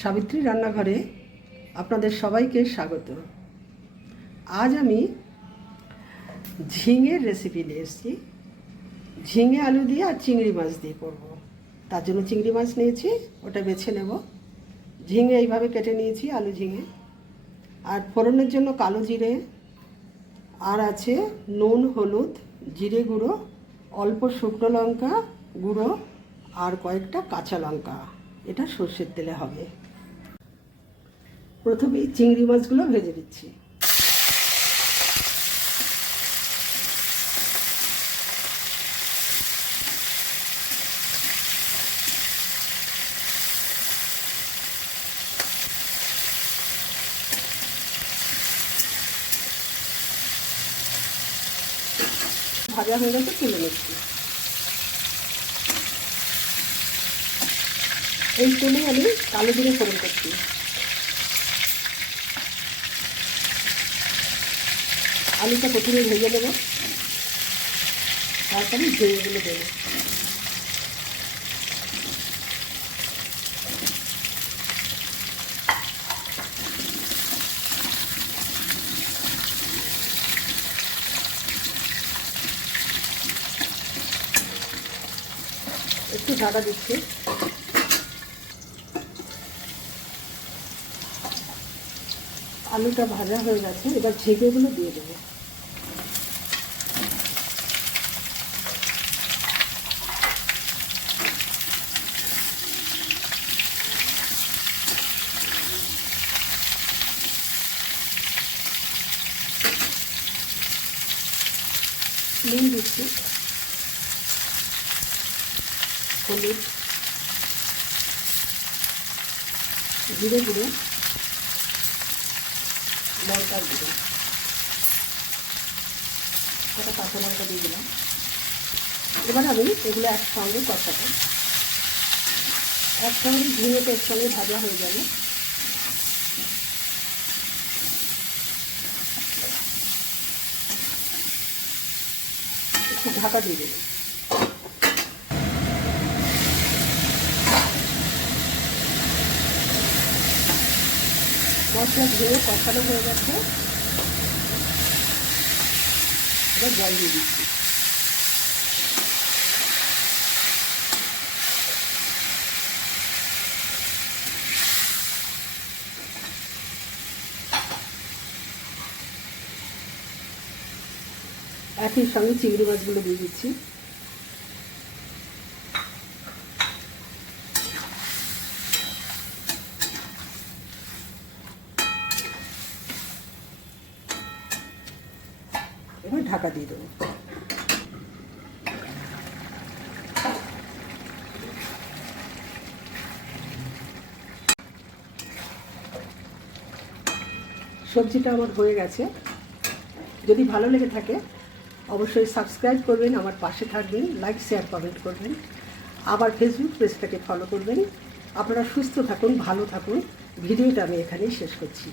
সাবিত্রী রান্নাঘরে আপনাদের সবাইকে স্বাগত। আজ আমি ঝিঙের রেসিপি নিয়ে এসেছি। ঝিঙে আলু দিয়ে আর চিংড়ি মাছ দিয়ে করব। তার জন্য চিংড়ি মাছ নিয়েছি, ওটা বেছে নেব। ঝিঙে এইভাবে কেটে নিয়েছি, আলু ঝিঙে। আর ফোড়নের জন্য কালো জিরে, আর আছে নুন, হলুদ, জিরে গুঁড়ো, অল্প শুকনো লঙ্কা গুঁড়ো, আর কয়েকটা কাঁচা লঙ্কা। এটা সর্ষের তেলে হবে। প্রথমেই চিংড়ি মাছগুলো ভেজে দিচ্ছি ভাজা হয়ে গেছে, তুলে নিচ্ছি। এই তেলে আমি কালো জিরে ফোড়ন করছি। আলুটা প্রথমে ভেজে নেব। তারপরে ঝিঙেগুলো দেবো। একটু ঢাকা দিচ্ছি। আলুটা ভাজা হয়ে গেছে, এবার ঝিঙেগুলো দিয়ে দেবো। নুন দিচ্ছি। হলুদ। জিরে গুঁড়ো লঙ্কার গুঁড়ো একটা কাঁচা লঙ্কা দিয়ে দিলাম। এবার আমি এগুলো একসঙ্গে কষাবো। একসঙ্গে ঝিঙেটা একসঙ্গে ভাজা হয়ে যাবে ঢাকা দিয়ে দেবো মশলা ধুয়ে কষানো হয়ে গেছে। এবার জল দিয়ে দিচ্ছি। একই সঙ্গে চিংড়ি মাছগুলো দিয়ে দিচ্ছি। এবার ঢাকা দিয়ে দেবো। সবজিটা আমার হয়ে গেছে। যদি ভালো লেগে থাকে অবশ্যই সাবস্ক্রাইব করবেন, আমার পাশে থাকবেন, লাইক শেয়ার কমেন্ট করবেন, আবার ফেসবুক পেজটাকে ফলো করবেন। আপনারা সুস্থ থাকুন, ভালো থাকুন। ভিডিওটা আমি এখানেই শেষ করছি।